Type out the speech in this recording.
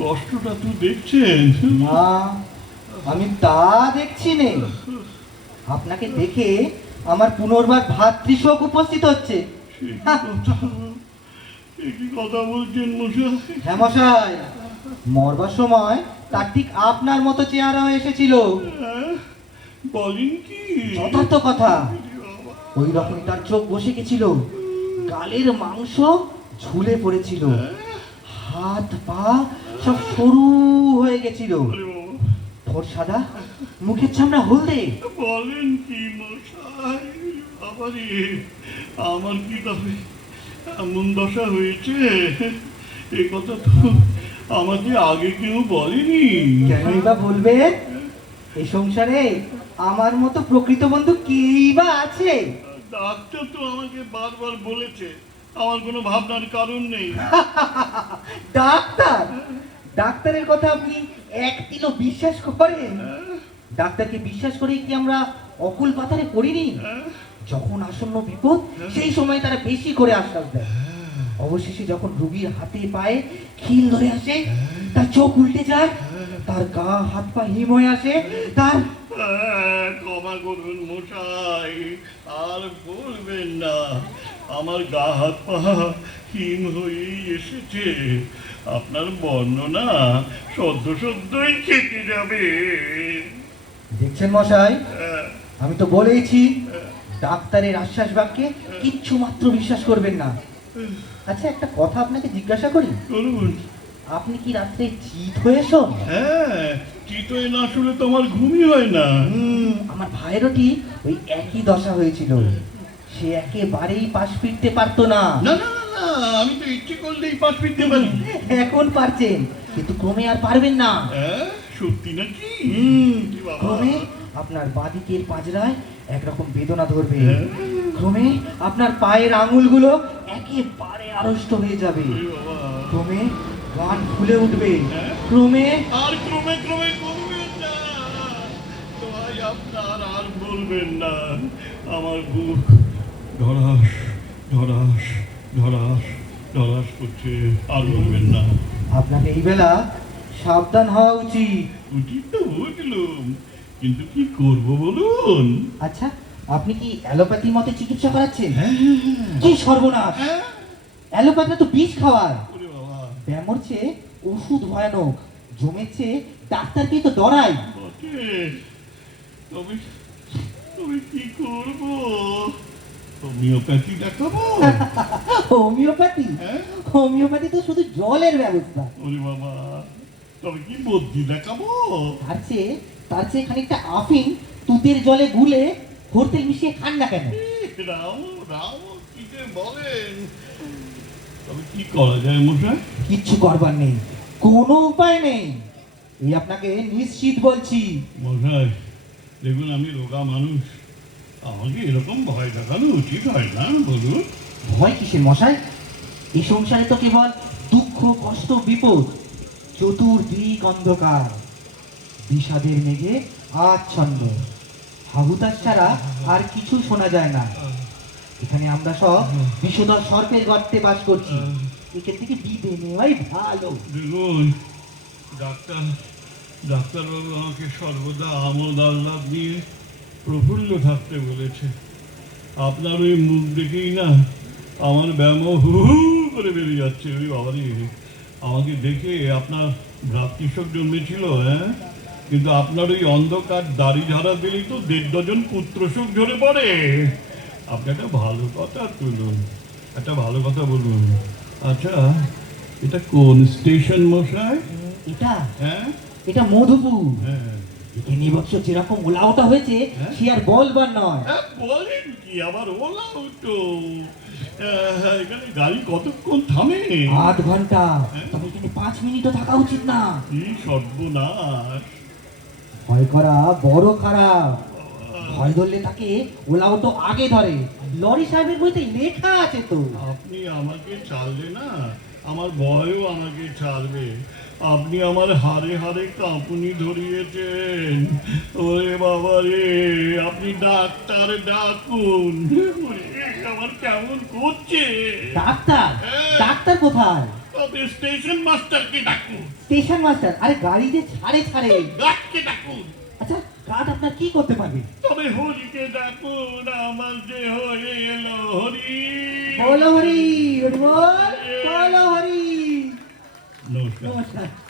কষ্টটা তো দেখছেন। না, আমি তা দেখছি নে। আপনাকে দেখে আমার পুনর্বার ভাতৃশোক উপস্থিত হচ্ছে। সে কি কথা, এ কি কথা বলছেন মশাই? হ্যাঁ মশাই, মরবার সময় তার ঠিক আপনার মতো চেহারা হয়ে এসেছিল। হ্যাঁ? বলেন কি? যথার্থ কথা। বাবা, ওই রকমই তার চোখ বসে গেছিল, গালের মাংস ঝুলে পড়েছিল, হাত পা সব সরু হয়ে গেছিল, ওরে বাবা, ঠোঁট সাদা, মুখের চামড়া হলদে। বলেন কি মশাই? বাবারে, আমার কি তবে এমন দশা হয়েছে? এ কথা তো আমাকে আগে কেউ বলেনি। কেনই বা বলবেন? এই সংসারে আমার মতো প্রকৃত বন্ধু কেই বা আছে? ডাক্তার তো আমাকে বারবার বলেছে আমার কোনো ভাবনার কারণ নেই। ডাক্তার? ডাক্তারের কথা আপনি এক তিলও বিশ্বাস করেন? ডাক্তারকে বিশ্বাস করে কি আমরা অকুল পাতারে পড়িনি? যখন আসন্ন বিপদ সেই সময় তারা বেশি করে আশ্বাস দেয়। অবশেষে যখন রোগীর হাতে পায়ে খিল ধরে আসে, তার চোখ উল্টে যায়, তার গা হাত পা হিম হয়ে আসে, তার ক্ষমা করুন মশাই, আর বলবেন না। আমার গা হাত পা হিম হয়েই এসেছে। আপনার বর্ণনা সদ্য সদ্যই খেতে যাবে। দেখছেন মশাই, আমি তো বলেইছি ডাক্তারের আশ্বাস বাক্যে কিচ্ছু মাত্র বিশ্বাস করবেন না। আচ্ছা, একটা কথা আপনাকে জিজ্ঞাসা করি, করুন। আপনি কি রাত্রে চিত হয়ে শোন? হ্যাঁ, চিতই না শুলে তো আমার ঘুমই হয় না। আমার ভাইয়েরও ঠিক ওই একই দশা হয়েছিল। সে একেবারেই পাশ ফিরতে পারতো না। না না না না, আমি তো ইচ্ছে করলেই পাশ ফিরতে পারি। এখন পারছেন, কিন্তু ক্রমে আর পারবেন না। হ্যাঁ, সত্যি নাকি? কি বাবা? ক্রমে আপনার বাঁদিকের পাজরায় একরকম বেদনা ধরবে, হ্যাঁ। ক্রমে আপনার পায়ের আঙুলগুলো একেবারে আড়ষ্ট হয়ে যাবে, ওরে বাবা। ক্রমে গান ফুলে উঠবে, হ্যাঁ। ক্রমে আর ক্রমে ক্রমে করবেন না। ভাই আপনার আর বলবেন না। আমার বুক ধরাস ধরাস ধরাস ধরাস করছে। আর বলবেন না। আপনাকে এই বেলা সাবধান হওয়া উচিত। উচিত তো বুঝলুম, কিন্তু কি করব বলুন? আচ্ছা, আপনি কি অ্যালোপ্যাথি মতে চিকিৎসা করাচ্ছেন? হ্যাঁ হ্যাঁ হ্যাঁ। কি সর্বনাশ! হ্যাঁ? অ্যালোপ্যাথি তো বিষ খাওয়ায়। ওরে বাবা, ব্যামোর চেয়ে ওষুধ ভয়ানক, জমেছে ডাক্তারকেই তো ডরাই। বটে। তবে তবে কি করব? হোমিওপ্যাথি দেখাবো? হোমিওপ্যাথি? হ্যাঁ? হোমিওপ্যাথি তো শুধু জলের ব্যবস্থা। ওরে বাবা, তবে কি বুদ্ধি দেখাবো? তার চেয়ে খানিকটা আফিং তুতের জলে গুলে হরতেল মিশিয়ে খান না কেন? রাম রাম, কি যে বলেন। তবে কি করা যায় মশাই? কিচ্ছু করবার নেই, কোনো উপায় নেই। এই আপনাকে নিশ্চিত বলছি। মশাই, দেখুন আমি রোগা মানুষ, আমাকে এরকম ভয় দেখানো উচিত হয় না বলুন। ভয় কিসের মশাই? এই সংসারে তো কেবল দুঃখ কষ্ট বিপদ, চতুর্দিক অন্ধকার, বিষাদের মেঘে আচ্ছন্ন, হাহুতাশ ছাড়া আর কিছু শোনা যায় না। এখানে আমরা সব বিষধর সর্পের গর্তে বাস করছি। এখান থেকে বিদে নেওয়াই ভালো। দেখুন, ডাক্তার ডাক্তারবাবু আমাকে সর্বদা আমোদ আহ্লাদ নিয়ে প্রফুল্ল থাকতে বলেছে। আপনার ওই মুখ দেখেই না আমার ব্যায়াম হু হু করে বেরিয়ে যাচ্ছে। ওই বাবারি, আমাকে দেখে আপনার ভ্রাতৃশোক জন্মেছিল, হ্যাঁ, কিন্তু আপনার ওই অন্ধকার দাড়ি ঝাড়া দিলেই তো 1.5 ডজন পুত্রশোক ঝরে পড়ে। আপনি একটা ভালো কথা তুলুন, একটা ভালো কথা বলুন। আচ্ছা, এটা কোন স্টেশন মশাই? এটা হ্যাঁ এটা মধুপুর। হ্যাঁ। এখানে এবছর যেরকম ওলাওটা হয়েছে হ্যাঁ? সে আর বলবার নয়। হ্যাঁ, বলেন কি? আবার ওলা তো এখানে গাড়ি কতক্ষণ থামে? 8 ঘন্টা। তবে এখানে 5 মিনিটও থাকা উচিত না। কি সর্বনাশ! ভয় করা বড় খারাপ। ভয় ধরলে তাকে ওলাওটো আগে ধরে। লরি সাহেবের বইতে লেখা আছে তো। আপনি আমাকে ছাড়লে না, আমার ভয়ও আমাকে ছাড়বে। আপনি আমার হাড়ে হাড়ে কাঁপুনি ধরিয়েছেন। ওরে বাবা রে, আপনি ডাক্তার ডাকুন। ওরে, আমার কেমন করছে। ডাক্তার? হ্যাঁ। ডাক্তার কোথায়? তবে স্টেশন মাস্টারকে ডাকুন, স্টেশন মাস্টার? আরে গাড়ি যে ছাড়ে ছাড়ে। গার্ডকে ডাকুন। আচ্ছা, গার্ড আপনার কি করতে পারবে? তবে হরিকে ডাকুন, আমার যে হয়ে এলো হরি। বলো হরি, হরি বল, বলো হরি। নমস্কার। নমস্কার।